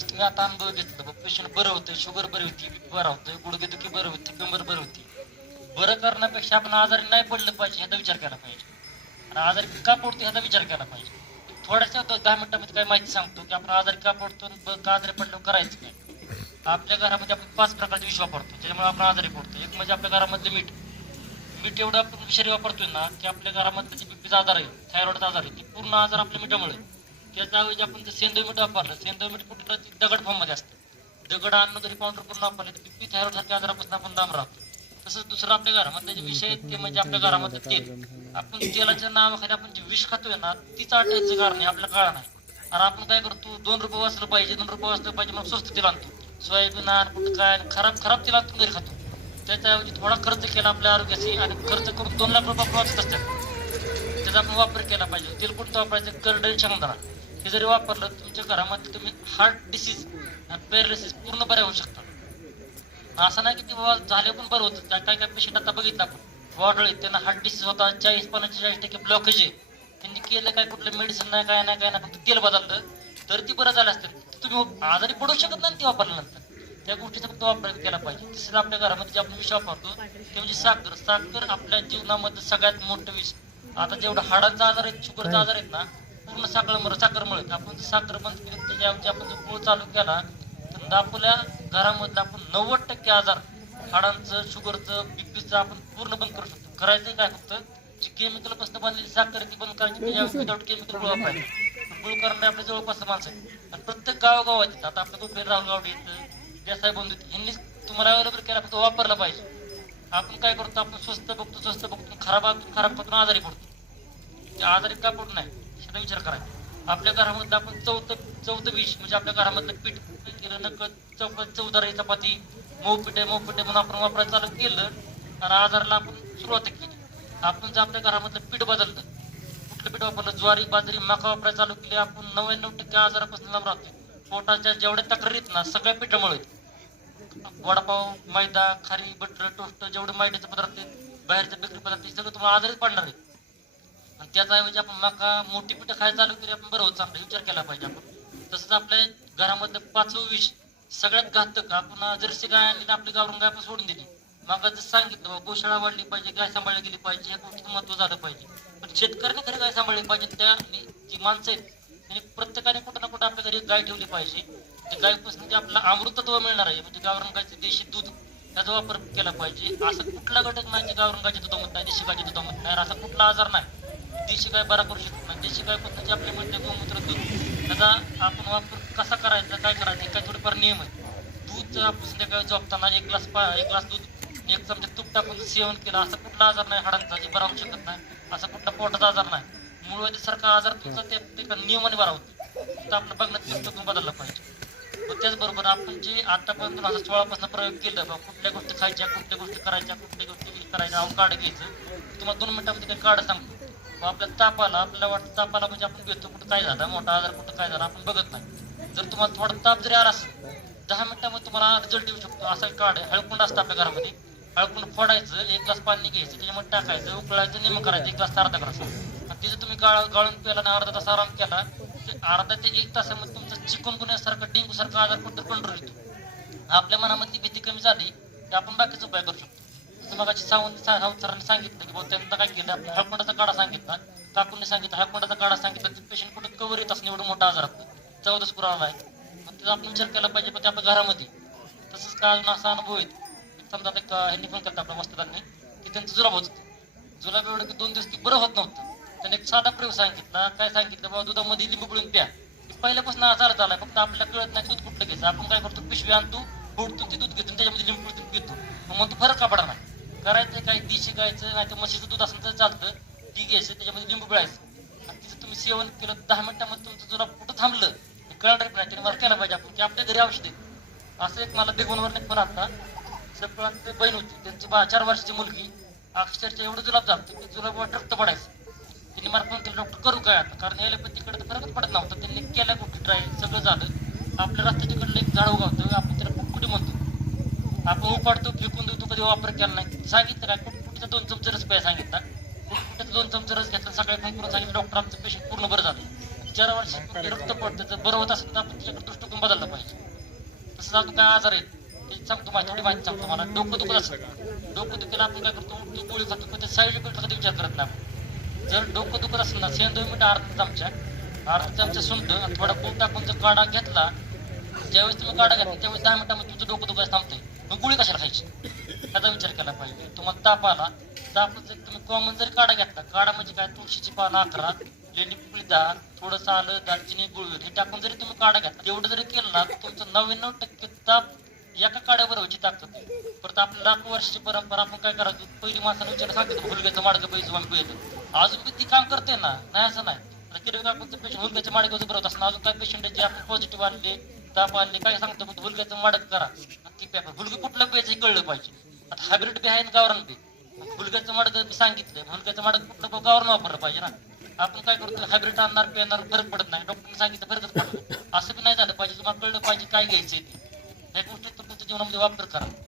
तुम्ही आता अनुभव घेतला पेशंट बरं होतं, शुगर बरी होती, बीपी बरं होतं, गुडघेदुखी बरं होती, कंबर बरं होती. बरं करण्यापेक्षा आपण आजारी नाही पडलं पाहिजे ह्याचा विचार केला पाहिजे. आणि आजारी का पडतो ह्याचा विचार केला पाहिजे. थोड्याशा 10 मिनिटांमध्ये काय माहिती सांगतो की आपण आजारी का पडतो, का आजारी पडल्यावर करायचं काय. आपल्या घरामध्ये आपण 5 प्रकारचे विष वापरतो त्याच्यामुळे आपण आजारी पडतो. एक म्हणजे आपल्या घरामधलं मीठ. मीठ एवढं आपण विषारी वापरतोय ना की आपल्या घरामधलं जे बीपीचा आजार आहे, थायरॉइडचा आजार आहे, ते पूर्ण आजार आपल्या मिठामुळे. त्याच्याऐवजी आपण जर सेंद्रिय मीठ वापरलं, सेंद्रिय मीठ कुठलं दगड फॉर्म मध्ये असतं. दगड आणणं जरी पावडर पूर्ण वापरले तर बीपी थायरॉइड सारख्या आजारापासून आपण लांब राहतो. तसंच दुसरं आपल्या घरामध्ये जे विषय आहेत ते म्हणजे आपल्या घरामध्ये तेल. आपण तेलाच्या नावाखाली आपण जे विष खातोय ना तीच आठवण्याचं कारण आहे, आपल्या काळा नाही. आणि आपण काय करतो, 2 रुपये वाचलं पाहिजे, 2 रुपये वाचलं पाहिजे मग स्वस्त तेल आणतो. सोयाबीन आण कुठं काय खराब खराब तेल आणतो घरी खातो. त्याच्याऐवजी थोडा खर्च केला आपल्या आरोग्याशी आणि खर्च करून 2 लाख रुपये आपण वाचत असतात. त्याचा आपण वापर केला पाहिजे. तेल कुठं वापरायचं, करडई शेंगदाणा. हे जरी वापरलं तुमच्या घरामध्ये तुम्ही हार्ट डिसीज आणि पॅरालिसिस पूर्ण बऱ्या होऊ शकतात. असं नाही की ते बाबा झाले पण बरं होतं. काय काय पेशंट आता बघितलं आपण वाढले त्यांना हार्ट डिसीज होता, 40-45% ब्लॉकेज आहे. त्यांनी केलं काय, कुठलं मेडिसिन नाही, काय नाही काय नाही, फक्त तेल बदललं तर ती बरं झालं असतं. तुम्ही आजारी पडू शकत नाही ते वापरल्यानंतर. त्या गोष्टीचा फक्त वापर केला पाहिजे. तसंच आपल्या घरामध्ये जे आपण विष वापरतो ते म्हणजे साखर. साखर आपल्या जीवनामध्ये सगळ्यात मोठं विष. आता जेवढं हाडांचा आजार आहे, शुगरचा आजार आहेत ना, पूर्ण साखरमुळे. आपण जर साखर बंद केली त्याच्याऐवजी आपण जर गुळ चालू केला तर आपल्या घरामधलं आपण 90% आजार हाडांचं, शुगरचं, बीपीचं आपण पूर्ण बंद करू शकतो. करायचं काय फक्त जी केमिकल पासून बनलेली साखर ती बंद करायची, त्याच्यावर विदाऊट केमिकल गुळ वापरायचं. गुळ करणारे आपल्या जवळपास माणसं आहेत आणि प्रत्येक गावागावात येतात. आता आपल्या गोपीर राहुल गावडे येतं, देसाई बंधू यांनी तुम्हाला अवेलेबल केला, फक्त वापरला पाहिजे. आपण काय करतो, आपण स्वस्त बघतो खराब पडून आजारी पडतो. ते आजारी का पडू नाही याचा विचार करायचा. आपल्या घरामधलं आपण चौथं विष म्हणजे आपल्या घरामधलं पीठ केलं नकळत चौदारी चपाती, मऊ पिठे म्हणून आपण वापरायला चालू केलं आणि आजाराला आपण सुरुवात केली. आपण जर आपल्या घरामधलं पीठ बदललं, कुठलं पीठ वापरलं, ज्वारी बाजरी मका वापरायला चालू केली, आपण 99% आजारापासून लांब राहतो. पोटाच्या जेवढ्या तक्रारी आहेत ना सगळ्या पिठामुळे. वडापाव, मैदा, खारी, बटर, टोस्ट, जेवढे मैद्याचे पदार्थ आहेत, बाहेरचे बेकरी पदार्थ, सगळं तुम्हाला आजारीच पडणार आहे. आणि त्याच्याऐवजी आपण मका मोठी पिठं खायला चालू केली, आपण बरं होत चांगलं विचार केला पाहिजे आपण. तसंच आपल्या घरामधलं 5वं विष सगळ्यात घातक. आपण जर्सी गाय आणली तर आपली गावरून गाय आपण सोडून दिली. मग जर सांगितलं गोशाळा वाढली पाहिजे, गाय सांभाळली गेली पाहिजे, या गोष्टीचं महत्व झालं पाहिजे. पण शेतकऱ्याने खरं गाय सांभाळली पाहिजे. त्या जी माणसं आहेत त्यांनी प्रत्येकाने कुठं ना कुठं आपल्या घरी गाय ठेवली पाहिजे. त्या गायपासून ते आपल्याला अमृतत्व मिळणार आहे, म्हणजे गावरान गायचं देशी दूध त्याचा वापर केला पाहिजे. असं कुठला घटक नाही जे गावरान गायच्या दुधामध्ये नाही, देशी गायच्या दुधामध्ये नाही. असा कुठला आजार नाही देशी गाय बरा करू शकत नाही. देशी गायपासून जे आपले म्हणते गोमूत्र दूध, त्याचा आपण वापर कसा करायचा, काय करायचं, काय थोडेफार नियम आहे. दूध आपण संध्याकाळी झोपताना एक ग्लास दूध 1 चमचा तूप टाकून सेवन केलं, असा कुठला आजार नाही हाडांचा जे बरा होऊ शकत नाही. असा कुठला पोटाचा आजार नाही. मूळव्याधीसारखा आजार तुमचा ते नियमाने बरा होतो. तर आपलं बघण्यात दृष्टिकोन बदलला पाहिजे. पण त्याचबरोबर आपण जे आतापर्यंत 2016 पासून प्रयोग केला, कुठल्या गोष्टी खायच्या, कुठल्या गोष्टी करायच्या, कुठल्या गोष्टी करायच्या, आपण कार्ड घ्यायचं. तुम्हाला 2 मिनिटांमध्ये काही कार्ड सांगतो. आपल्याला ताप आला, आपल्याला वाटतं ताप आला म्हणजे आपण घेतो, कुठं काय झालं, मोठा आजार कुठं काय झाला आपण बघत नाही. जर तुम्हाला थोडा ताप जरी आला असेल 10 मिनिटांमध्ये तुम्हाला रिझल्ट येऊ शकतो. असं कार्ड आहे. हळकुंड असतं आपल्या घरामध्ये, हळकुंड फोडायचं, 1 ग्लास पाणी घ्यायचं, त्याच्यामध्ये टाकायचं, उकळायचं, निम करायचं, 1 ग्लास अर्धा ग्लास. आणि तिचं तुम्ही गाळून प्याला आणि अर्धा तास आराम केला, अर्धा ते 1 तासामध्ये तुमचं चिकनगुन्यासारखं डेंगू सारखा आजार कुठं कंट्रोल येतो. आपल्या मनामधली भीती कमी झाली की आपण बाकीचा उपाय करू शकतो. जसं मगाशी सरांनी सांगितलं की त्यांना काय केलं, आपल्या हळकुंडाचा काढा सांगितला, काकूंनी सांगितलं हळकुंडाचा काढा सांगितला, ते पेशंट कुठे कवर येत असं एवढं मोठा आजार असतो, 14 पुरावा आहे. मग त्याचा आपण विचार केला पाहिजे. पण ते आपल्या घरामध्ये तसंच काय अजून असा अनुभव आहे. समजा आता ह्यांनी फोन केला आपल्या मस्तकांनी की त्यांचं जुलाब होत होतं. जुलाब एवढं की 2 दिवस ती बरं होत नव्हतं. त्याने एक साधा प्रयोग सांगितला. काय सांगितलं, बाबा दुधामध्ये लिंबू पिळून प्या. पहिल्यापासून आजार झाला, फक्त आपल्याला कळत नाही दूध कुठलं घ्यायचं. आपण काय करतो, पिशवी आणतो, फोडतो, ते दूध घेतो, त्याच्यामध्ये लिंबू पिळून पितो. मग तो फरक का पडा नाही. करायचं काही देशी गायचं नाही तर म्हशीचं दूध असेल तर चालतं, ती घ्यायचं, त्याच्यामध्ये लिंबू पिळायचं आणि तिचं तुम्ही सेवन केलं 10 मिनिटांमध्ये तुमचं जुलाब कुठं थांबलं कळणार नाही. त्याने मला केला पाहिजे आपण की आपल्या घरी औषध आहे. असं एक मला बेगोनवर पण आता सगळ्यात बहीण होती, त्यांची 4 वर्षाची मुलगी अक्षरशः एवढं जुलाब झालं की जुलाबावर रक्त पडायचं. त्यांनी मला फोन केला, डॉक्टर करू काय आता, कारण एलोपॅथीकडे तर फरकच पडत नव्हता. त्यांनी केल्या कुठे ट्राय, सगळं झालं. आपल्या रस्त्याच्याकडलं एक झाड उगावतं, आपण त्याला कुटकुटी म्हणतो, आपण उपाडतो, फेकून देतो, कधी वापर केला नाही. सांगितलं काय, कुटकुटीचा 2 चमचे रस प्यायला सांगितला. कुटकुटीचा 2 चमचे रस घेतला, सकाळी फोन करून सांगितलं डॉक्टर आमचं पेशंट पूर्ण बरं झालं. 4 वर्षापूर्वी रक्त पडतं जर बरं होत असेल तर आपण त्याच्याकडे दृष्टिकोन बदलला पाहिजे. तसंच अजून काय आजार आहेत ते सांगतो माहिती, थोडी माहिती सांगतो मला. डोकं दुखत असेल, डोकं दुखायला आपण काय करतो, उठतो गोळी खातो, पण ते साईड इफेक्ट कधी विचार करत नाही आपण. जर डोकं दुखत असेल ना, 2 मिनिटं अर्धा चमचा सुंठ आणि थोडा पूड टाकून जर काढा घेतला, ज्यावेळेस तुम्ही काढा घेतला त्यावेळेस 10 मिनिटांमध्ये तुमचं डोकं दुखायला थांबतंय. मग गोळी कशाला खायची त्याचा विचार केला पाहिजे. तुम्हाला ताप आला, ताप जर तुम्ही कॉमन जरी काढा घेतला, काढा म्हणजे काय, तुळशीची पानं 11, लेंडी पिपळी 10, थोडंसं आलं, दालचिनी, गुळवेल हे टाकून जरी तुम्ही काढा घेतला, तेवढं जरी केलं ना, तुमचं 99% ताप एका काड्यावर व्हायची ताकद. परत आपल्या लाखो वर्षाची परंपरा, आपण काय करायचं, पहिली माणसाला विचार सांगितलं हुलग्याचं माडगं पाहिजे आम्ही पिळलं. अजून किती काम करते ना, नाही असं नाही. किरवी काकूचं पेशंट हुलग्याच्या माडगं बरं होत असं, अजून काय पेशंट आहे जे आपण पॉझिटिव्ह आणले, ताप आणले, काय सांगतो मग हुलग्याचं माडग करा, नक्की पेपर हुलगं कुठलं प्यायचं हे कळलं पाहिजे. आता हायब्रिड बी आहे गावरान बी, हुलग्याचं माडगं मी सांगितलं, हुलग्याचं माडग कुठलं गावरान वापरलं पाहिजे ना. आपण काय करतो, हायब्रिड आणणार पेणार फरक पडत नाही, डॉक्टरने सांगितलं फरकच पडत नाही. असं बी नाही झालं पाहिजे. तुम्हाला कळलं पाहिजे काय घ्यायचंय ते. या गोष्टी तुमच्या जीवनामध्ये वापर करा.